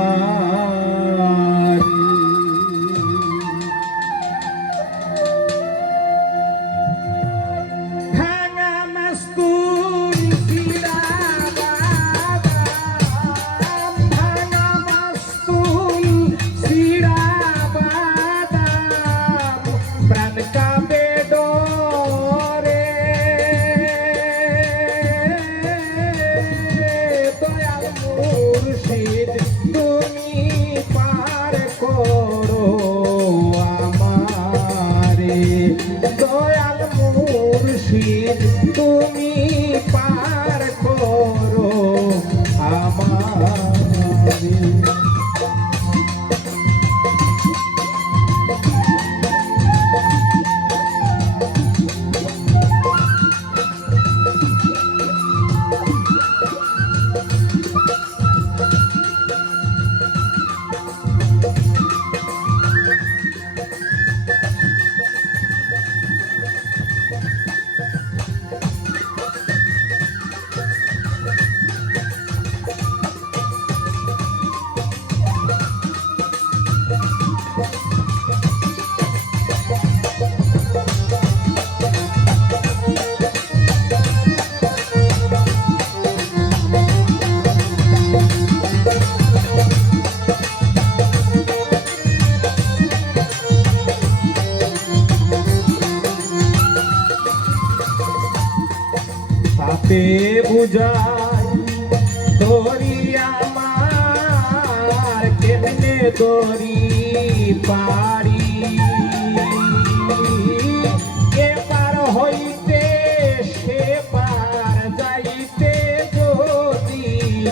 আমার ভাঙা মাস্তুল সিরা বাদাম ভাঙা মাস্তুল সিরা বাদাম প্রাণ কাঁপে ডরে দয়াল মুর্শিদ তুমি পার করো আমারে দয়াল মুর্শিদ তুমি পার করো আমারে পাপে বুঝাই তোরি আমার কেমনে তোরি পারি এপার হইতে সে পার যাইতে যদি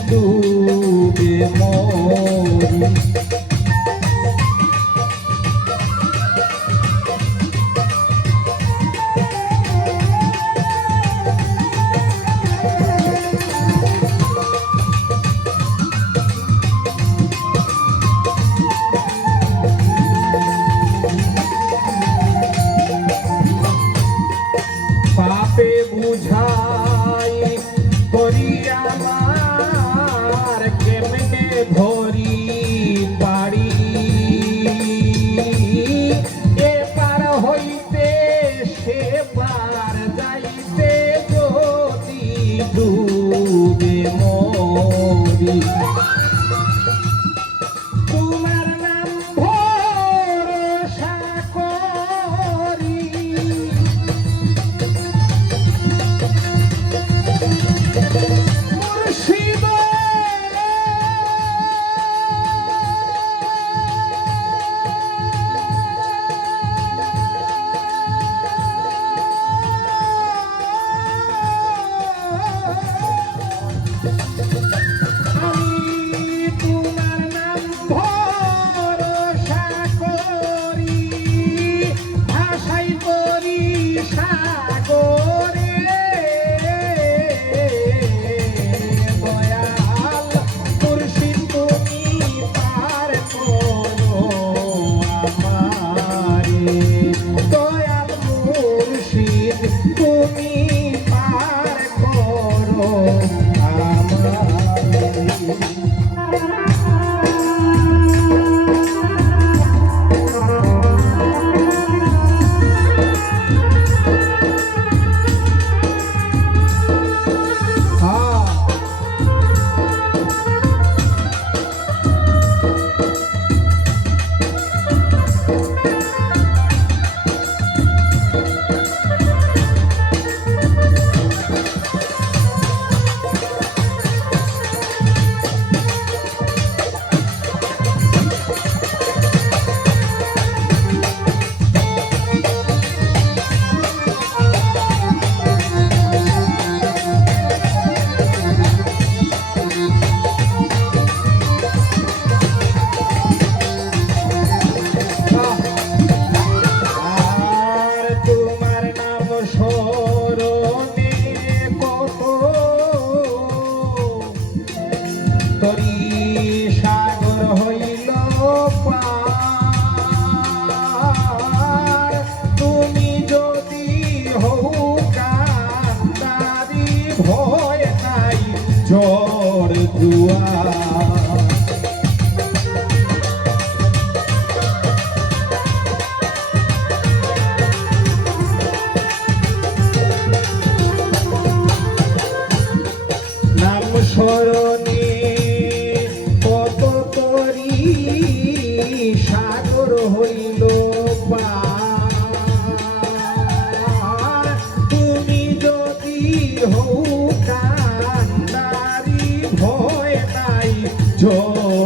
ডুবে মরি পাপে বুঝাই করি আমার কেমনে ধরি পারি এপার হইতে সে পার যাইতে যদি ডুবে মরি তোমার নাম ভরসা করি মুর্শিদ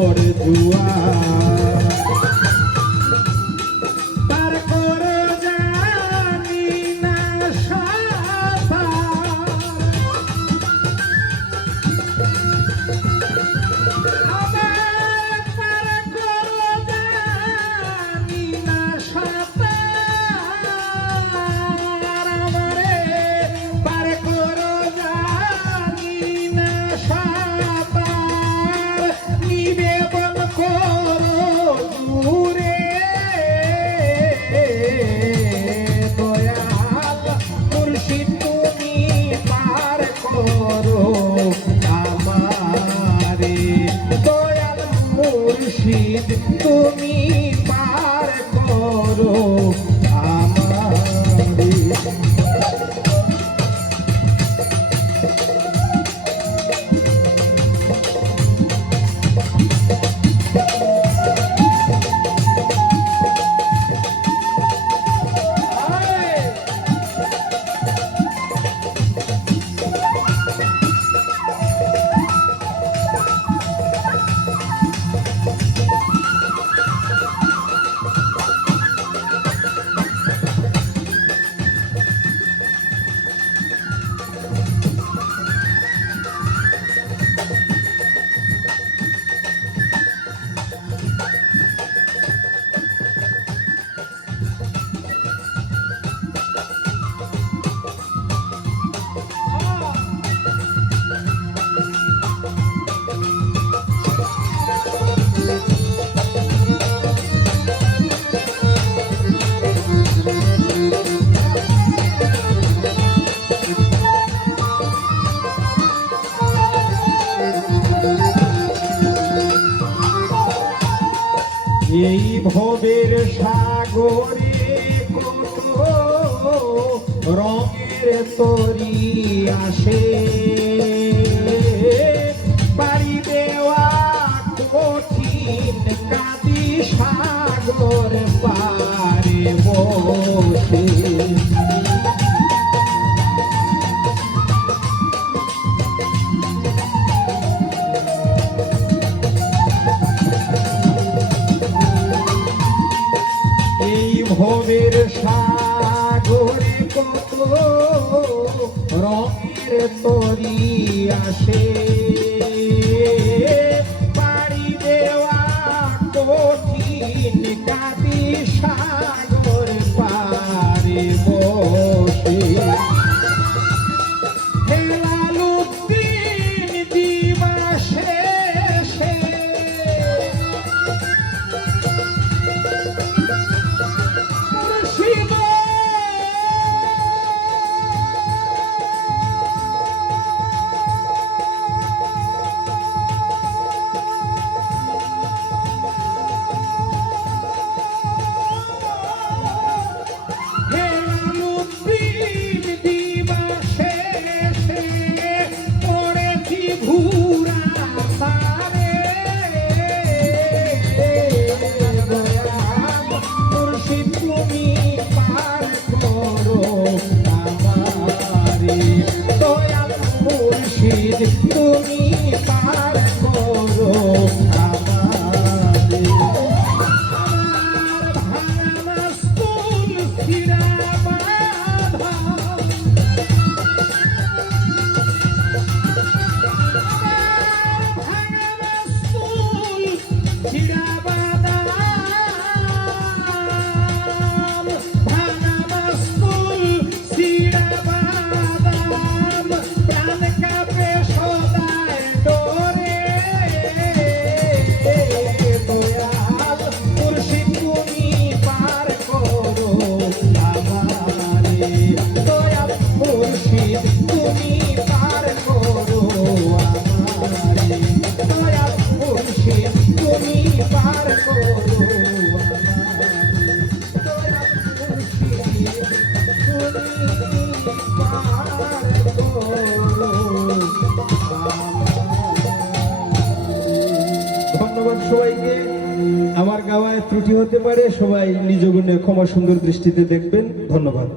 সাগর জুয়ার পার করো জানি না সাঁতার আমার পার করো জানি না সাঁতার আমারে পার করো জানি না সাঁতার নিবেদন করো দূরে দয়াল মুর্শিদ তুমি পার করো আমারে দয়াল মুর্শিদ তুমি পার করো আমারে এই ভবের সাগরে কত রঙের তরি আসে পাড়ি দেওয়া কঠিন কাঁদি সাগর পারে বসে ভবের সাগরে কত রঙের তরি আসে পাড়ি দেওয়া কঠিন কাঁদি সাগর পারে বসে হেলালুদ্দিন দিবাসে তুমি পার করো আমারে আমার ভাঙা মাস্তুল ফিরা বাঁধা আমার ভাঙা মাস্তুল ফিরা বাঁধা ভাঙা মাস্তুল ফিরা বাঁধা প্রাণ কাঁপে সদায় ডোরে দয়াল মুর্শিদ তুমি পার করো আমারে দয়াল মুর্শিদ তুমি পার করো আমারে দয়াল মুর্শিদ তুমি পার করো ধন্যবাদ সবাইকে। আমার গাওয়ায় ত্রুটি হতে পারে, সবাই নিজ গুণে ক্ষমা সুন্দর দৃষ্টিতে দেখবেন। ধন্যবাদ।